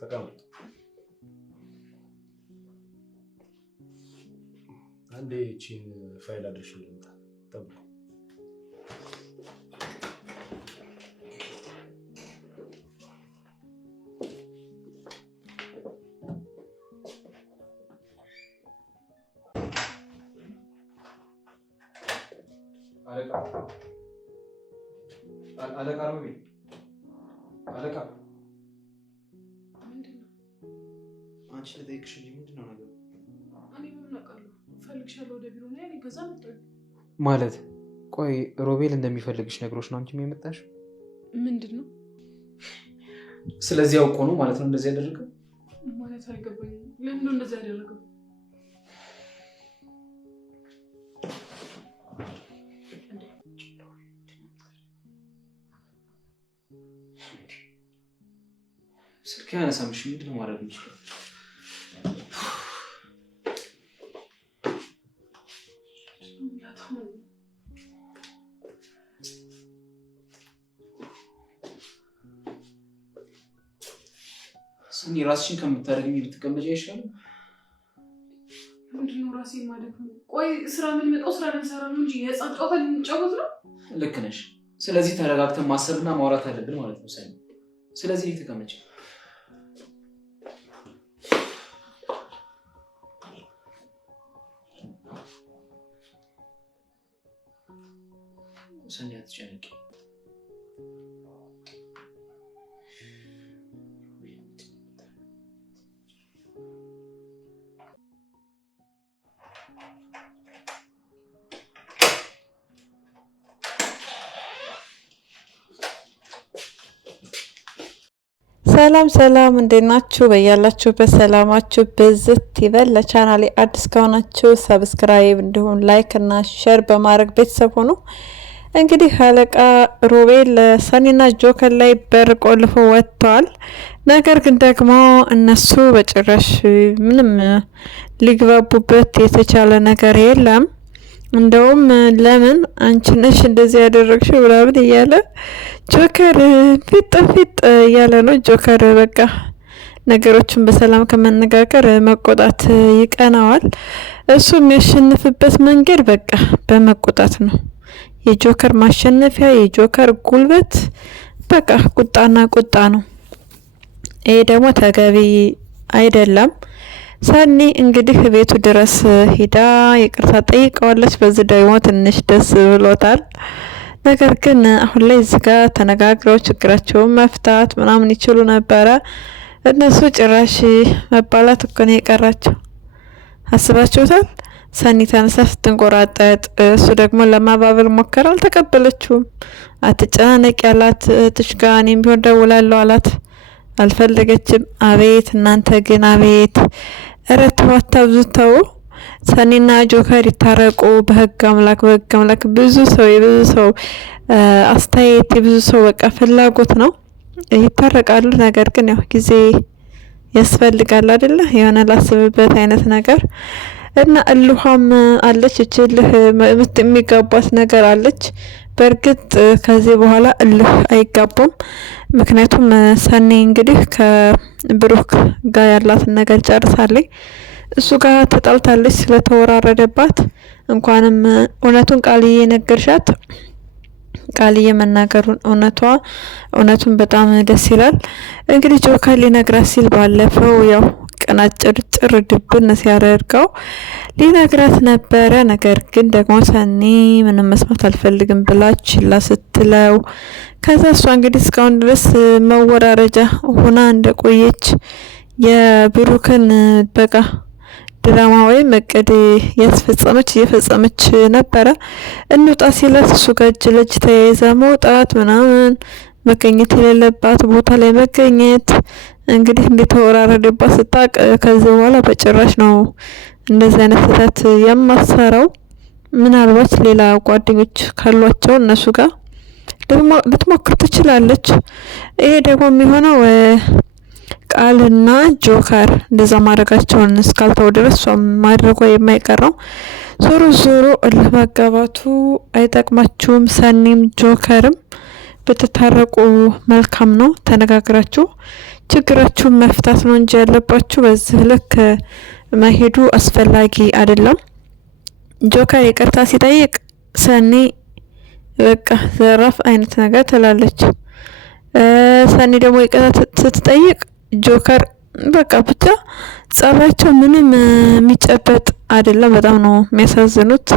ተቀመጥ። አንዴ እቺን ፋይል አድርሽልኝ ልምጣ። ጠብቁ። አለቃ ነው ቤት አለቃ አንቺ ልጠይቅሽ እንጂ ምንድነው ነገር? እኔ ምን አውቃለሁ? ፈልግሻለሁ ወደ ቢሮ ነኝ። እኔ ከዛ መጣሁ ማለት። ቆይ ሮቤል እንደሚፈልግሽ ነግሮሽ ነው አንቺም የመጣሽ? ምንድነው? ስለዚህ አውቆ ነው ማለት ነው እንደዚህ ያደረገው? ማለት አልገባኝም። ለምን ነው እንደዚህ ያደረገው? ስልክ ያነሳምሽ ምንድነው ማድረግ የሚችለው? ሰኒ ራስሽን ከምታደርጊ ብትቀመጪ አይሻልም? ምንድነው ራሴን ማለት ነው? ቆይ ስራ ምን መጣው ስራ ልንሰራ ነው እንጂ የህፃን ጨዋታ ልንጫወት ነው? ልክ ነሽ። ስለዚህ ተረጋግተን ማሰብና ማውራት አለብን ማለት ነው ሰኒ። ስለዚህ ተቀመጪ። ሰኒ አትጨነቂ። ሰላም ሰላም፣ እንዴት ናችሁ? በያላችሁበት ሰላማችሁ ብዝት ይበል። ለቻናሌ አዲስ ከሆናችሁ ሰብስክራይብ እንዲሁም ላይክ እና ሼር በማድረግ ቤተሰብ ሆኑ። እንግዲህ አለቃ ሮቤል ሰኒና ጆከር ላይ በር ቆልፎ ወጥተዋል። ነገር ግን ደግሞ እነሱ በጭራሽ ምንም ሊግባቡበት የተቻለ ነገር የለም። እንደውም ለምን አንቺ ነሽ እንደዚህ ያደረግሽው ምናምን እያለ ጆከር ፊት እያለ ነው። ጆከር በቃ ነገሮችን በሰላም ከመነጋገር መቆጣት ይቀናዋል። እሱ የሚያሸንፍበት መንገድ በቃ በመቆጣት ነው። የጆከር ማሸነፊያ የጆከር ጉልበት በቃ ቁጣና ቁጣ ነው። ይሄ ደግሞ ተገቢ አይደለም። ሰኒ እንግዲህ ቤቱ ድረስ ሂዳ ይቅርታ ጠይቀዋለች። በዚህ ደግሞ ትንሽ ደስ ብሎታል። ነገር ግን አሁን ላይ እዚህ ጋር ተነጋግረው ችግራቸውን መፍታት ምናምን ይችሉ ነበረ። እነሱ ጭራሽ መባላት እኮ ነው የቀራቸው። አስባችሁታል? ሰኒ ተነሳ ስትንቆራጠጥ፣ እሱ ደግሞ ለማባበል ሞከረ። አልተቀበለችውም። አትጨናነቅ ያላት እህትሽ ጋር እኔም ቢሆን ደውላለሁ አላት። አልፈለገችም። አቤት እናንተ ግን አቤት! እረ ተው አታብዙት ተው። ሰኒና ጆከር ይታረቁ በህግ አምላክ። ብዙ ሰው አስተያየት የብዙ ሰው በቃ ፍላጎት ነው። ይታረቃሉ። ነገር ግን ያው ጊዜ ያስፈልጋል አይደለ? የሆነ ላስብበት አይነት ነገር እና እልኋም አለች። እችልህ የሚጋባት ነገር አለች። በእርግጥ ከዚህ በኋላ እልህ አይጋቡም። ምክንያቱም ሰኒ እንግዲህ ከብሩክ ጋር ያላትን ነገር ጨርሳለች። እሱ ጋር ተጣልታለች ስለተወራረደባት። እንኳንም እውነቱን ቃልዬ ነገርሻት። ቃልዬ መናገሩን እውነቱን በጣም ደስ ይላል። እንግዲህ ጆከር ሊነግራት ሲል ባለፈው ያው ቀናጭር ድብን ሲያደርገው ሊነግራት ነበረ። ነገር ግን ደግሞ ሰኒ ምንም መስማት አልፈልግም ብላ ችላ ስትለው ከዛ እሷ እንግዲህ እስካሁን ድረስ መወራረጃ ሆና እንደቆየች የብሩክን በቃ ድራማ ወይም እቅድ እየፈጸመች ነበረ። እንውጣ ሲላት እሱ ጋር እጅ ለእጅ ተያይዛ መውጣት ምናምን መገኘት የሌለባት ቦታ ላይ መገኘት እንግዲህ እንደተወራረደባት ስታውቅ ከዚህ በኋላ በጭራሽ ነው እንደዚህ አይነት ስህተት የማትሰራው። ምናልባት ሌላ ጓደኞች ካሏቸው እነሱ ጋር ልትሞክር ትችላለች። ይሄ ደግሞ የሚሆነው ቃልና ጆከር እንደዛ ማድረጋቸውን እስካልተው ድረስ እሷም ማድረጓ የማይቀረው። ዞሮ እልህ መጋባቱ አይጠቅማችሁም። ሰኒም ጆከርም ብትታረቁ መልካም ነው። ተነጋግራችሁ ችግራችሁን መፍታት ነው እንጂ ያለባችሁ በዚህ ልክ መሄዱ አስፈላጊ አይደለም። ጆከር ይቅርታ ሲጠይቅ ሰኒ በቃ ዘራፍ አይነት ነገር ትላለች። ሰኒ ደግሞ ይቅርታ ስትጠይቅ ጆከር በቃ ብቻ ጸባቸው ምንም የሚጨበጥ አይደለም። በጣም ነው የሚያሳዝኑት።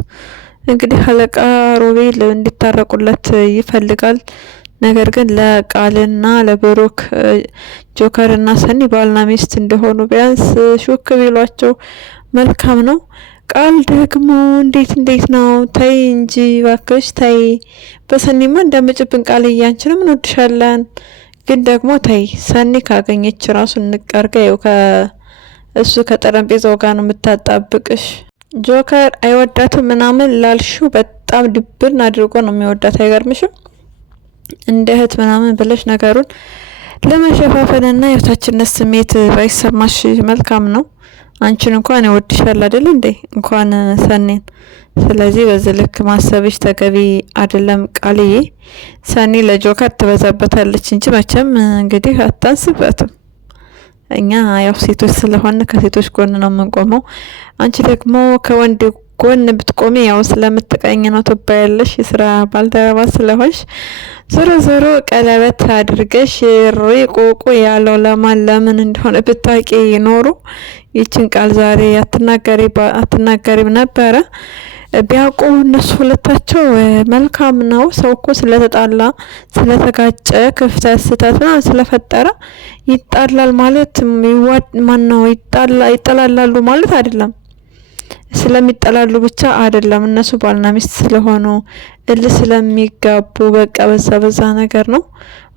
እንግዲህ አለቃ ሮቤል እንዲታረቁለት ይፈልጋል። ነገር ግን ለቃልና ለብሩክ ጆከርና ሰኒ ባልና ሚስት እንደሆኑ ቢያንስ ሹክ ቢሏቸው መልካም ነው። ቃል ደግሞ እንዴት ነው? ተይ እንጂ ባክሽ ተይ። በሰኒማ እንደምጭብን ቃል እያንችንም እንወድሻለን፣ ግን ደግሞ ተይ። ሰኒ ካገኘች ራሱን እንቀርገው እሱ ከጠረጴዛው ጋር ነው የምታጣብቅሽ። ጆከር አይወዳትም ምናምን ላልሽው በጣም ድብን አድርጎ ነው የሚወዳት። አይገርምሽም? እንደ እህት ምናምን ብለሽ ነገሩን ለመሸፋፈንና የታችነት ስሜት ባይሰማሽ መልካም ነው። አንቺን እንኳን ይወድሻል አይደል እንዴ? እንኳን ሰኒን። ስለዚህ በዚህ ልክ ማሰብሽ ተገቢ አይደለም ቃልዬ። ሰኒ ለጆከር ትበዛበታለች እንጂ መቼም እንግዲህ አታንስበትም። እኛ ያው ሴቶች ስለሆነ ከሴቶች ጎን ነው የምንቆመው። አንቺ ደግሞ ከወንድ ጎን ብትቆሚ ያው ስለምትቀኝ ነው ትባያለሽ፣ የስራ ባልደረባ ስለሆንሽ። ዞሮ ቀለበት አድርገሽ ሪቆቁ ያለው ለምን እንደሆነ ብታቂ ኖሩ ይችን ቃል ዛሬ አትናገሪም ነበረ። ቢያውቁ እነሱ ሁለታቸው መልካም ነው። ሰው እኮ ስለተጣላ ስለተጋጨ ክፍተት ስህተት ነው ስለፈጠረ ይጣላል ማለት ይጠላላሉ ማለት አይደለም። ስለሚጠላሉ ብቻ አይደለም፣ እነሱ ባልና ሚስት ስለሆኑ ስለሚጋቡ በቃ በዛ ነገር ነው።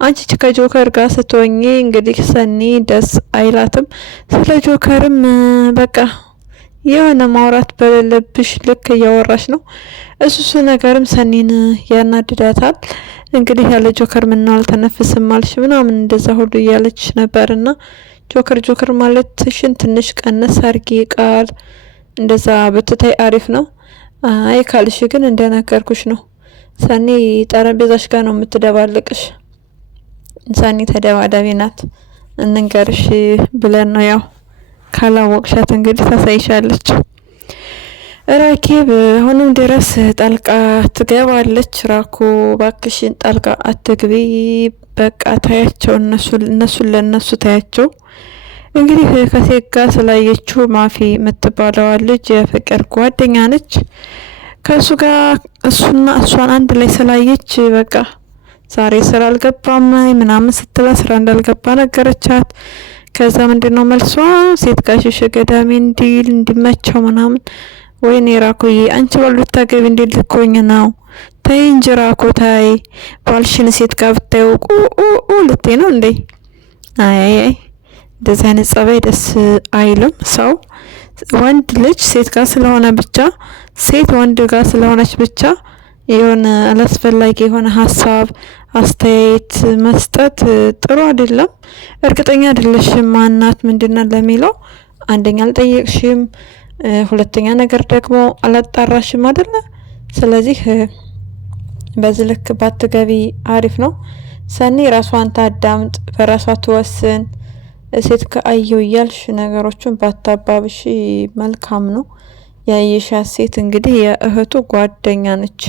አንቺ ከጆከር ጋር ስትሆኚ እንግዲህ ሰኒ ደስ አይላትም። ስለ ጆከርም በቃ የሆነ ማውራት በሌለብሽ ልክ እያወራሽ ነው። እሱ ነገርም ሰኒን ያናድዳታል። እንግዲህ ያለ ጆከር ምነው አልተነፍስም አልሽ ምናምን እንደዛ ሁሉ እያለች ነበርና ጆከር ማለትሽን ትንሽ ቀነስ አርጊ ቃል እንደዛ ብትታይ አሪፍ ነው። አይ ካልሽ ግን እንደነገርኩሽ ነው። ሰኒ ጠረጴዛሽ ጋር ነው የምትደባልቅሽ። ሰኒ ተደባዳቢ ናት። እንንገርሽ ብለን ነው ያው ካላወቅሻት እንግዲህ ታሳይሻለች። ራኬብ አሁንም ድረስ ጣልቃ ትገባለች። ራኩ ባክሽን ጣልቃ አትግቢ፣ በቃ ታያቸው፣ እነሱን ለነሱ ታያቸው። እንግዲህ ከሴት ጋር ስላየችው ማፊ የምትባለዋ ልጅ የፍቅር ጓደኛ ነች። ከሱ ጋር እሷን አንድ ላይ ስላየች በቃ ዛሬ ስራ አልገባም ምናምን ስትላ ስራ እንዳልገባ ነገረቻት። ከዛ ምንድነው መልሷ? ሴት ጋር ሽሽ ገዳሚ እንዲመቸው ምናምን። ወይኔ ራኮዬ አንቺ ባል ብታገቢ እንዴት ልኮኝ ነው? ተይ እንጂ ራኮ ተይ። ባልሽን ሴት ጋር ብታየው ልትይ ነው እንዴ? አይ እንደዚህ አይነት ጸባይ ደስ አይልም። ሰው ወንድ ልጅ ሴት ጋር ስለሆነ ብቻ ሴት ወንድ ጋር ስለሆነች ብቻ የሆነ አላስፈላጊ የሆነ ሀሳብ አስተያየት መስጠት ጥሩ አይደለም። እርግጠኛ አይደለሽም ማናት ምንድነው ለሚለው አንደኛ አልጠየቅሽም፣ ሁለተኛ ነገር ደግሞ አላጣራሽም አይደለ? ስለዚህ በዚህ ልክ ባትገቢ አሪፍ ነው። ሰኒ ራሷን ታዳምጥ፣ በራሷ ትወስን። ሴት ከአየው እያልሽ ነገሮችን ባታባብሽ መልካም ነው። ያየሻት ሴት እንግዲህ የእህቱ ጓደኛ ነች።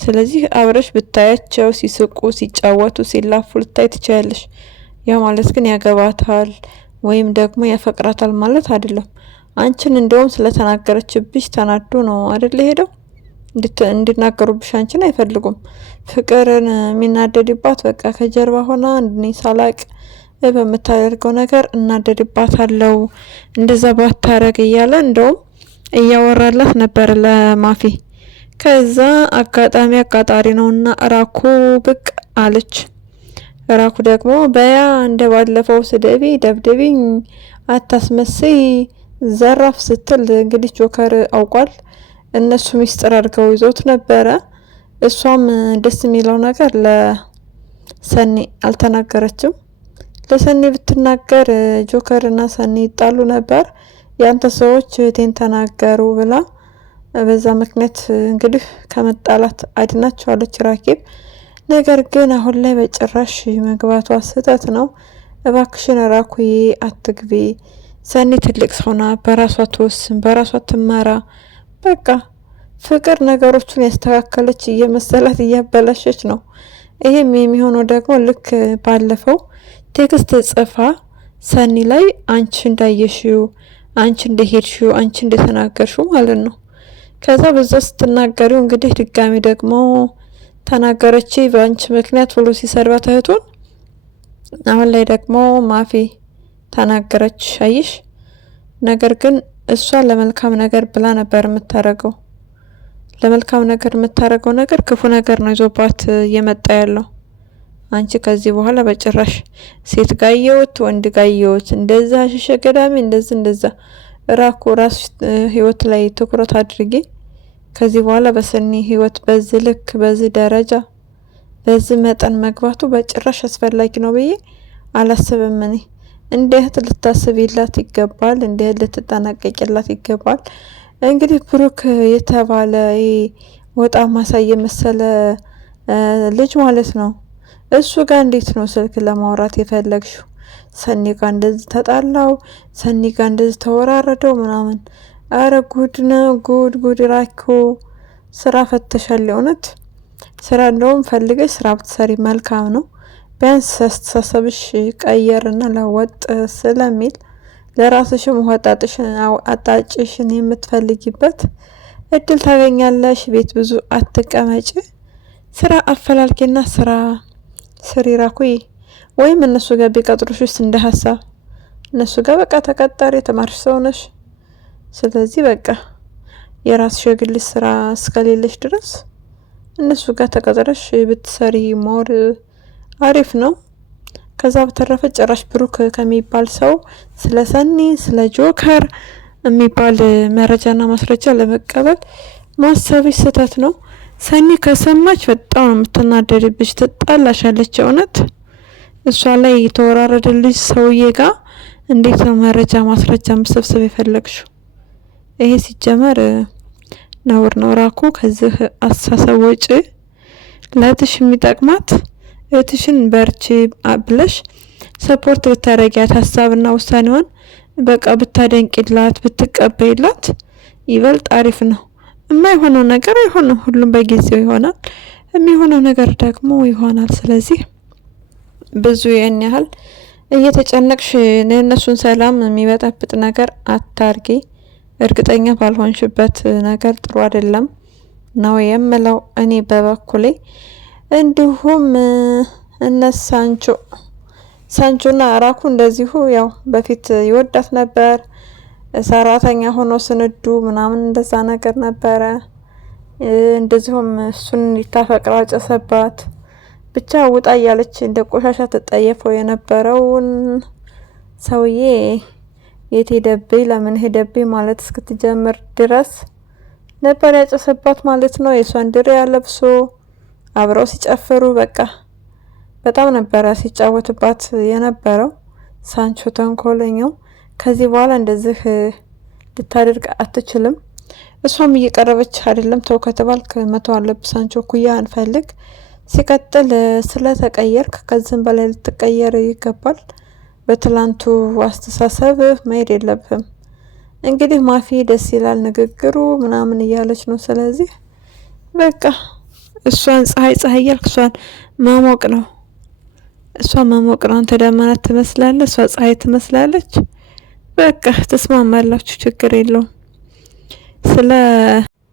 ስለዚህ አብረሽ ብታያቸው ሲስቁ ሲጫወቱ ሲላፉ ልታይ ትችያለሽ። ያ ማለት ግን ያገባታል ወይም ደግሞ ያፈቅራታል ማለት አይደለም። አንቺን እንደውም ስለተናገረችብሽ ተናዶ ነው አይደል ሄደው እንድናገሩብሽ አንቺን አይፈልጉም። ፍቅርን የሚናደድባት በቃ ከጀርባ ሆና እንድኔ ሳላቅ በምታደርገው ነገር እናደድባታለሁ እንደዛ ባታረግ እያለ እንደውም እያወራላት ነበር ለማፊ። ከዛ አጋጣሚ አቃጣሪ ነውና ራኩ ብቅ አለች። ራኩ ደግሞ በያ እንደ ባለፈው ስደቢ ደብደቢኝ አታስመስይ ዘራፍ ስትል እንግዲህ ጆከር አውቋል። እነሱ ሚስጥር አድርገው ይዞት ነበረ። እሷም ደስ የሚለው ነገር ለሰኒ አልተናገረችም። ለሰኒ ብትናገር ጆከር እና ሰኒ ይጣሉ ነበር። ያንተ ሰዎች እህቴን ተናገሩ ብላ በዛ ምክንያት እንግዲህ ከመጣላት አድናቸዋለች ራኬብ። ነገር ግን አሁን ላይ በጭራሽ መግባቷ ስህተት ነው። እባክሽን ራኩዬ አትግቢ። ሰኒ ትልቅ ሰውና በራሷ ትወስን፣ በራሷ ትመራ። በቃ ፍቅር ነገሮቹን ያስተካከለች እየመሰላት እያበላሸች ነው። ይሄም የሚሆነው ደግሞ ልክ ባለፈው ቴክስት ጽፋ ሰኒ ላይ አንቺ እንዳየሽው፣ አንቺ እንደሄድሽው፣ አንቺ እንደተናገርሽው ማለት ነው። ከዛ በዛ ስትናገሪው እንግዲህ ድጋሚ ደግሞ ተናገረች በአንቺ ምክንያት ብሎ ሲሰርባት እህቱን። አሁን ላይ ደግሞ ማፊ ተናገረች። አይሽ ነገር ግን እሷ ለመልካም ነገር ብላ ነበር የምታረገው። ለመልካም ነገር የምታረገው ነገር ክፉ ነገር ነው ይዞባት እየመጣ ያለው። አንቺ ከዚህ በኋላ በጭራሽ ሴት ጋየውት ወንድ ጋየውት እንደዛ ሽሸ ገዳሚ እንደዛ ራኩ ራስ ህይወት ላይ ትኩረት አድርጊ። ከዚህ በኋላ በሰኒ ህይወት በዚህ ልክ በዚህ ደረጃ በዚህ መጠን መግባቱ በጭራሽ አስፈላጊ ነው ብዬ አላስብም። እኔ እንዴት ልታስቢላት ይገባል፣ እንዴት ልትጠናቀቂላት ይገባል። እንግዲህ ብሩክ የተባለ ወጣ ማሳየ መሰለ ልጅ ማለት ነው። እሱ ጋር እንዴት ነው ስልክ ለማውራት የፈለግሽው? ሰኒ ጋር እንደዚህ ተጣላው፣ ሰኒ ጋር እንደዚህ ተወራረደው ምናምን። አረ ጉድ ነው ጉድ ራኮ ስራ ፈተሻል። እውነት ስራ እንደውም ፈልገሽ ስራ ብትሰሪ መልካም ነው። ቢያንስ አስተሳሰብሽ ቀየርና ለወጥ ስለሚል ለራስሽም አጣጭሽን የምትፈልጊበት እድል ታገኛለሽ። ቤት ብዙ አትቀመጭ። ስራ አፈላልጊና ስራ ስሪ ራኩይ። ወይም እነሱ ጋር ቢቀጥሩሽስ እንደ ሀሳብ እነሱ ጋር በቃ ተቀጣሪ የተማርሽ ሰው ነሽ። ስለዚህ በቃ የራስሽ የግል ስራ እስከሌለሽ ድረስ እነሱ ጋር ተቀጥረሽ ብትሰሪ ሞር አሪፍ ነው። ከዛ በተረፈ ጭራሽ ብሩክ ከሚባል ሰው ስለ ሰኒ ስለ ጆከር የሚባል መረጃና ማስረጃ ለመቀበል ማሰብሽ ስህተት ነው። ሰኒ ከሰማች በጣም ነው የምትናደድብሽ፣ ትጣላሻለች። እውነት እሷ ላይ የተወራረደ ልጅ ሰውዬ ጋር እንዴት ነው መረጃ ማስረጃ መሰብሰብ የፈለግሽው? ይሄ ሲጀመር ነውር ነው። ራኩ ከዚህ አስተሳሰብ ውጪ ለእህትሽ የሚጠቅማት እህትሽን በርቺ ብለሽ ሰፖርት ብታረጊያት ሀሳብና ውሳኔዋን በቃ ብታደንቂላት ብትቀበይላት ይበልጥ አሪፍ ነው። የማይሆነው ነገር አይሆንም፣ ሁሉም በጊዜው ይሆናል። የሚሆነው ነገር ደግሞ ይሆናል። ስለዚህ ብዙ ያን ያህል እየተጨነቅሽ የእነሱን ሰላም የሚበጠብጥ ነገር አታርጊ። እርግጠኛ ባልሆንሽበት ነገር ጥሩ አይደለም ነው የምለው እኔ በበኩሌ። እንዲሁም እነ ሳንቾና ራኩ እንደዚሁ ያው በፊት ይወዳት ነበር። ሰራተኛ ሆኖ ስንዱ ምናምን እንደዛ ነገር ነበረ። እንደዚሁም እሱን እንዲታፈቅራ ጨሰባት። ብቻ ውጣ እያለች እንደ ቆሻሻ ተጠየፈው የነበረውን ሰውዬ የት ሄደብኝ ለምን ሄደብኝ ማለት እስክትጀምር ድረስ ነበር ያጨሰባት ማለት ነው። የሷን ድሪያ ለብሶ አብረው ሲጨፍሩ በቃ በጣም ነበረ ሲጫወትባት የነበረው ሳንቾ ተንኮለኛው። ከዚህ በኋላ እንደዚህ ልታደርግ አትችልም። እሷም እየቀረበች አይደለም። ተው ከተባልክ መተው አለብህ ሳንቾ፣ ኩያ አንፈልግ። ሲቀጥል ስለተቀየርክ ከዚህም በላይ ልትቀየር ይገባል። በትላንቱ አስተሳሰብ መሄድ የለብህም። እንግዲህ ማፊ ደስ ይላል ንግግሩ ምናምን እያለች ነው። ስለዚህ በቃ እሷን ፀሐይ እያልክ እሷን መሞቅ ነው። አንተ ደመና ትመስላለህ፣ እሷ ፀሐይ ትመስላለች። በቃ ተስማማላችሁ፣ ችግር የለውም። ስለ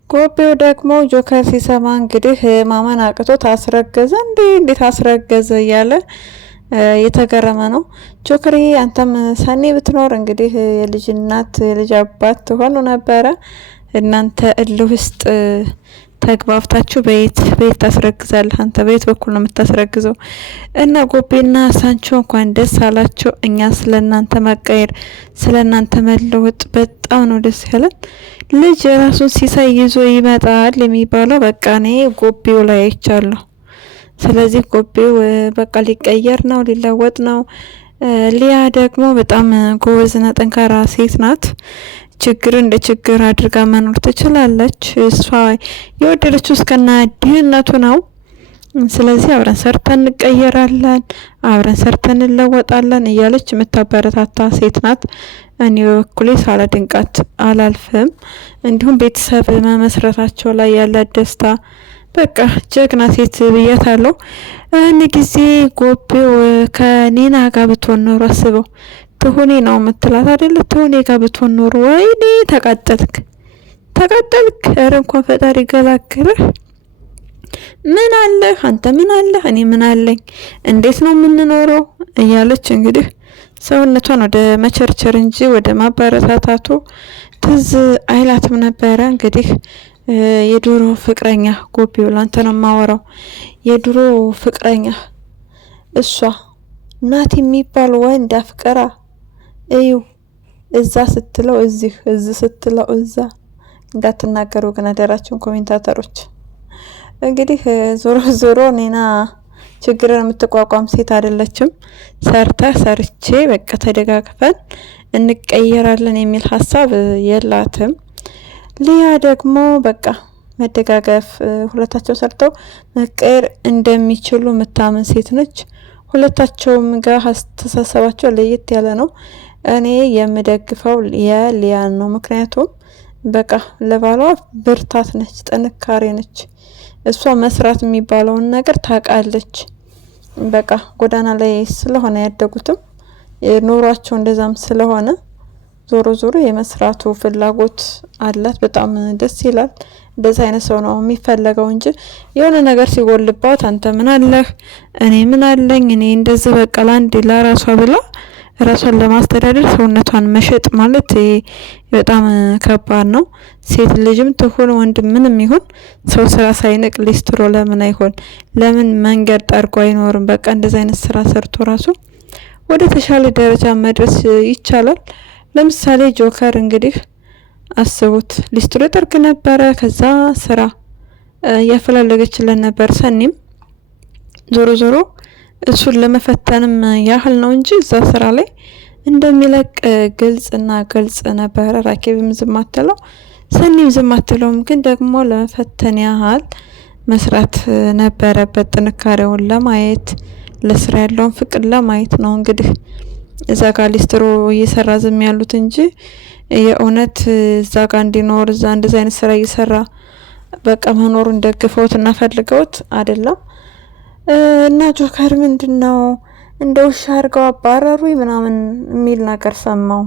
ጎቤው ደግሞ ጆከር ሲሰማ እንግዲህ ማመን አቅቶት አስረገዘ። እንዴት አስረገዘ እያለ የተገረመ ነው። ጆከር አንተም ሰኒ ብትኖር እንግዲህ የልጅ እናት የልጅ አባት ትሆኑ ነበረ። እናንተ እልህ ውስጥ ተግባብታችሁ በየት ታስረግዛለህ? አንተ በየት በኩል ነው የምታስረግዘው? እና ጎቤና ሳንቾ እንኳን ደስ አላቸው። እኛ ስለናንተ መቀየር ስለናንተ መለወጥ በጣም ነው ደስ ያለን። ልጅ ራሱን ሲሳይ ይዞ ይመጣል የሚባለው በቃ እኔ ጎቤው ላይ አይቻለሁ። ስለዚህ ጎቤው በቃ ሊቀየር ነው ሊለወጥ ነው። ሊያ ደግሞ በጣም ጎበዝና ጠንካራ ሴት ናት። ችግር እንደ ችግር አድርጋ መኖር ትችላለች። እሷ የወደደችው እስከና ድህነቱ ነው። ስለዚህ አብረን ሰርተን እንቀየራለን፣ አብረን ሰርተን እንለወጣለን እያለች የምታበረታታ ሴት ናት። እኔ በበኩሌ ሳላደንቃት አላልፍም። እንዲሁም ቤተሰብ መመስረታቸው ላይ ያለ ደስታ በቃ ጀግና ሴት ብያታለሁ። እኔ ጊዜ ጎቤው ከኔና ጋር ብትሆን ኖሮ አስበው፣ ትሁኔ ነው የምትላት አይደለ? ትሁኔ ጋር ብትሆን ኖሮ ወይኔ ተቃጠልክ። ኧረ እንኳን ፈጣሪ ገላግለህ። ምን አለህ አንተ? ምን አለህ? እኔ ምን አለኝ? እንዴት ነው የምንኖረው? እያለች እንግዲህ ሰውነቷን ወደ መቸርቸር እንጂ ወደ ማበረታታቱ ትዝ አይላትም ነበረ። እንግዲህ የድሮ ፍቅረኛ ጎቤው ላንተ ነው የማወራው። የድሮ ፍቅረኛ እሷ ናት የሚባል ወንድ አፍቅራ እዩ፣ እዛ ስትለው እዚህ ስትለው እዛ። እንዳትናገሩ ግን አደራችሁን ኮሜንታተሮች። እንግዲህ ዞሮ ኔና ችግርን የምትቋቋም ሴት አይደለችም። ሰርቼ በቃ ተደጋግፈን እንቀየራለን የሚል ሀሳብ የላትም። ሊያ ደግሞ በቃ መደጋገፍ፣ ሁለታቸው ሰርተው መቀየር እንደሚችሉ የምታምን ሴት ነች። ሁለታቸውም ጋር አስተሳሰባቸው ለየት ያለ ነው። እኔ የምደግፈው የሊያን ነው። ምክንያቱም በቃ ለባሏ ብርታት ነች፣ ጥንካሬ ነች። እሷ መስራት የሚባለውን ነገር ታውቃለች። በቃ ጎዳና ላይ ስለሆነ ያደጉትም ኑሯቸው እንደዛም ስለሆነ ዞሮ የመስራቱ ፍላጎት አላት። በጣም ደስ ይላል። እንደዛ አይነት ሰው ነው የሚፈለገው እንጂ የሆነ ነገር ሲጎልባት አንተ ምን አለህ እኔ ምን አለኝ እኔ እንደዚህ በቃ ለአንድ ለራሷ ብላ ራሷን ለማስተዳደር ሰውነቷን መሸጥ ማለት በጣም ከባድ ነው። ሴት ልጅም ትሁን ወንድ ምንም ይሁን ሰው ስራ ሳይንቅ ሊስትሮ ለምን አይሆን? ለምን መንገድ ጠርጎ አይኖርም? በቃ እንደዛ አይነት ስራ ሰርቶ ራሱ ወደ ተሻለ ደረጃ መድረስ ይቻላል። ለምሳሌ ጆከር እንግዲህ አስቡት፣ ሊስትሮ ጠርግ ነበረ። ከዛ ስራ ያፈላለገችለን ነበር ሰኒም። ዞሮ እሱን ለመፈተንም ያህል ነው እንጂ እዛ ስራ ላይ እንደሚለቅ ግልጽ ነበረ። ራኬብም ዝም አትለው፣ ሰኒም ዝም አትለውም። ግን ደግሞ ለመፈተን ያህል መስራት ነበረበት፣ ጥንካሬውን ለማየት ለስራ ያለውን ፍቅር ለማየት ነው። እንግዲህ እዛ ጋር ሊስትሮ እየሰራ ዝም ያሉት እንጂ የእውነት እዛ ጋር እንዲኖር እዛ እንደዛ አይነት ስራ እየሰራ በቃ መኖሩን ደግፈውት እና ፈልገውት አይደለም። እና ጆከር ምንድነው እንደ ውሻ አድርገው አባረሩ ምናምን የሚል ነገር ሰማው።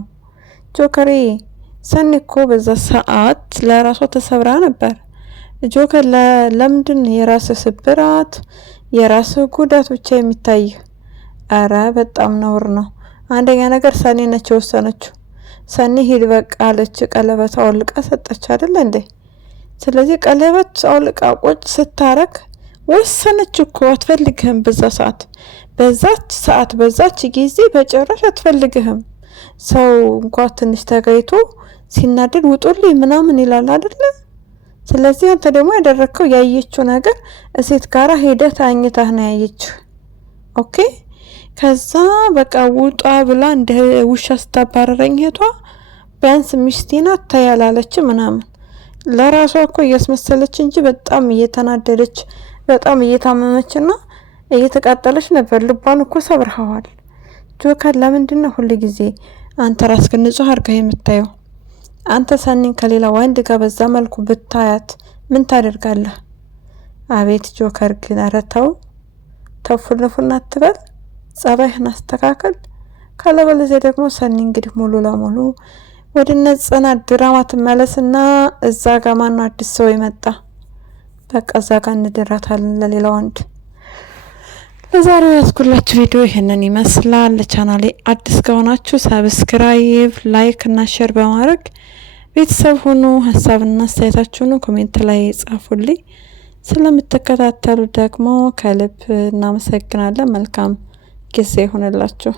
ጆከር ሰኒ እኮ በዛ ሰዓት ለራሷ ተሰብራ ነበር። ጆከር ለምንድን የራስ ስብራት የራስ ጉዳት ብቻ የሚታይ? አረ በጣም ነውር ነው። አንደኛ ነገር ሰኒ ነች የወሰነችው። ሰኒ ሂድ በቃ አለች። ቀለበት አውልቃ ሰጠች አይደል እንዴ? ስለዚህ ቀለበት አውልቃ ቁጭ ስታረግ ወሰነች እኮ። አትፈልግህም በዛች ጊዜ በጭራሽ አትፈልግህም። ሰው እንኳን ትንሽ ተገይቶ ሲናደድ ውጡልኝ ምናምን ይላል አይደል? ስለዚህ አንተ ደግሞ ያደረከው ያየችው ነገር እሴት ጋራ ሄደህ ታኝታህ ነው ያየችው። ኦኬ። ከዛ በቃ ውጣ ብላ እንደ ውሻ ስታባረረኝ ሄቷ ቢያንስ ሚስቴና ታያላለች ምናምን ለራሷ እኮ እያስመሰለች እንጂ በጣም እየተናደደች በጣም እየታመመችና እየተቃጠለች ነበር። ልቧን እኮ ሰብርሃዋል። ጆከር ለምንድን ነው ሁሉ ጊዜ አንተ ራስህን ንጹህ አድርገህ የምታየው? አንተ ሰኒን ከሌላ ወንድ ጋር በዛ መልኩ ብታያት ምን ታደርጋለህ? አቤት ጆከር ግን ኧረ ተው ተፉልፉና አትበል፣ ጸባይህን አስተካከል። ካለበለዚያ ደግሞ ሰኒ እንግዲህ ሙሉ ለሙሉ ወደ ጽናት ድራማ ትመለስና እዛ ጋር ማነው አዲስ ሰው የመጣ በቃ እዛ ጋር እንደራታለን ለሌላ ወንድ። ለዛሬው ያስኩላችሁ ቪዲዮ ይሄንን ይመስላል። ለቻናሌ አዲስ ከሆናችሁ ሰብስክራይብ፣ ላይክ እና ሼር በማድረግ ቤተሰብ ሁኑ። ሀሳብና አስተያየታችሁን ኮሜንት ላይ ጻፉልኝ። ስለምትከታተሉ ደግሞ ከልብ እናመሰግናለን። መልካም ጊዜ ይሁንላችሁ።